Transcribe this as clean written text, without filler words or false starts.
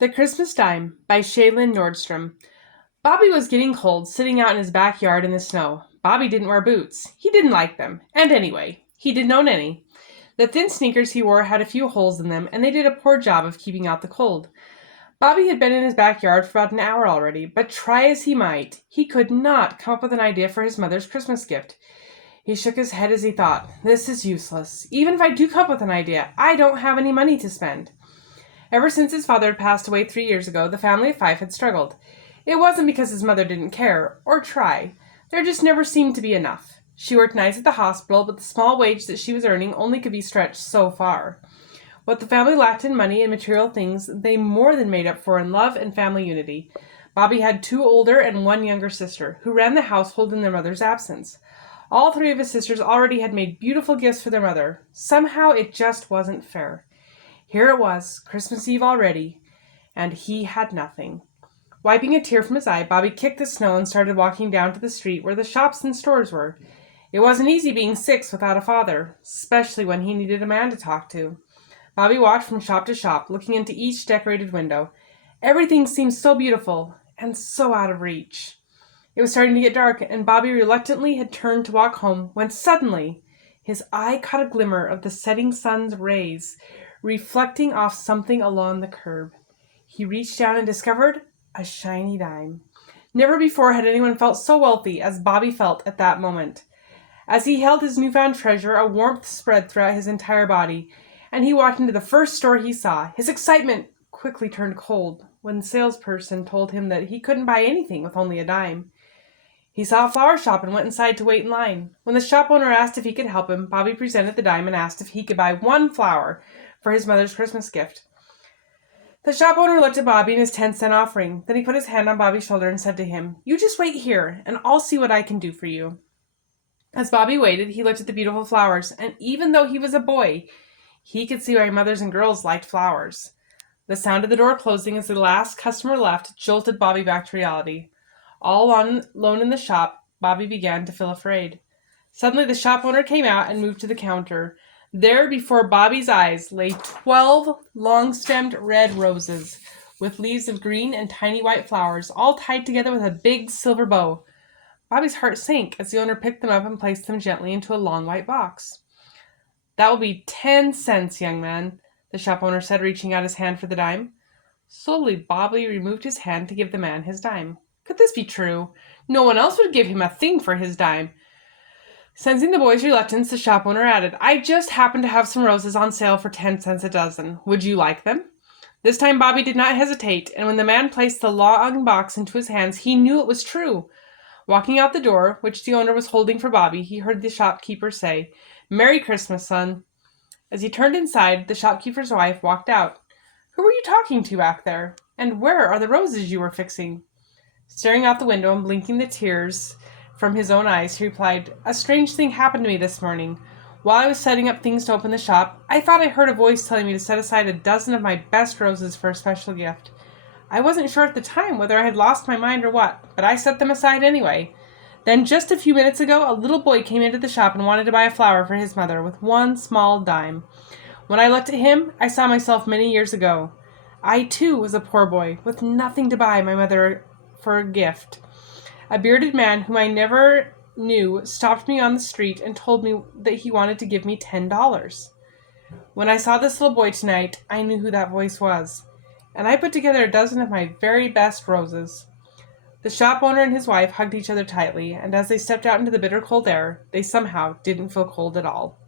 The Christmas Dime by Shaylin Nordstrom. Bobby was getting cold, sitting out in his backyard in the snow. Bobby didn't wear boots. He didn't like them. And anyway, he didn't own any. The thin sneakers he wore had a few holes in them, and they did a poor job of keeping out the cold. Bobby had been in his backyard for about an hour already, but try as he might, he could not come up with an idea for his mother's Christmas gift. He shook his head as he thought, "This is useless. Even if I do come up with an idea, I don't have any money to spend." Ever since his father had passed away 3 years ago, the family of five had struggled. It wasn't because his mother didn't care, or try. There just never seemed to be enough. She worked nights at the hospital, but the small wage that she was earning only could be stretched so far. What the family lacked in money and material things, they more than made up for in love and family unity. Bobby had two older and one younger sister, who ran the household in their mother's absence. All three of his sisters already had made beautiful gifts for their mother. Somehow it just wasn't fair. Here it was, Christmas Eve already, and he had nothing. Wiping a tear from his eye, Bobby kicked the snow and started walking down to the street where the shops and stores were. It wasn't easy being 6 without a father, especially when he needed a man to talk to. Bobby walked from shop to shop, looking into each decorated window. Everything seemed so beautiful and so out of reach. It was starting to get dark, and Bobby reluctantly had turned to walk home when suddenly his eye caught a glimmer of the setting sun's rays reflecting off something along the curb. He reached down and discovered a shiny dime. Never before had anyone felt so wealthy as Bobby felt at that moment. As he held his newfound treasure, a warmth spread throughout his entire body, and he walked into the first store he saw. His excitement quickly turned cold when the salesperson told him that he couldn't buy anything with only a dime. He saw a flower shop and went inside to wait in line. When the shop owner asked if he could help him, Bobby presented the dime and asked if he could buy one flower for his mother's Christmas gift. The shop owner looked at Bobby and his 10-cent offering. Then he put his hand on Bobby's shoulder and said to him, "You just wait here, and I'll see what I can do for you." As Bobby waited, he looked at the beautiful flowers, and even though he was a boy, he could see why mothers and girls liked flowers. The sound of the door closing as the last customer left jolted Bobby back to reality. All alone in the shop, Bobby began to feel afraid. Suddenly, the shop owner came out and moved to the counter. There, before Bobby's eyes, lay 12 long-stemmed red roses with leaves of green and tiny white flowers, all tied together with a big silver bow. Bobby's heart sank as the owner picked them up and placed them gently into a long white box. "That will be 10 cents, young man," the shop owner said, reaching out his hand for the dime. Slowly, Bobby removed his hand to give the man his dime. Could this be true? No one else would give him a thing for his dime. Sensing the boy's reluctance, the shop owner added, "I just happen to have some roses on sale for 10 cents a dozen. Would you like them?" This time Bobby did not hesitate, and when the man placed the long box into his hands, he knew it was true. Walking out the door, which the owner was holding for Bobby, he heard the shopkeeper say, "Merry Christmas, son." As he turned inside, the shopkeeper's wife walked out. "Who were you talking to back there? And where are the roses you were fixing?" Staring out the window and blinking the tears from his own eyes, he replied, "A strange thing happened to me this morning. While I was setting up things to open the shop, I thought I heard a voice telling me to set aside a dozen of my best roses for a special gift. I wasn't sure at the time whether I had lost my mind or what, but I set them aside anyway. Then just a few minutes ago, a little boy came into the shop and wanted to buy a flower for his mother with one small dime. When I looked at him, I saw myself many years ago. I, too, was a poor boy with nothing to buy my mother for a gift. A bearded man whom I never knew stopped me on the street and told me that he wanted to give me $10. When I saw this little boy tonight, I knew who that voice was, and I put together a dozen of my very best roses." The shop owner and his wife hugged each other tightly, and as they stepped out into the bitter cold air, they somehow didn't feel cold at all.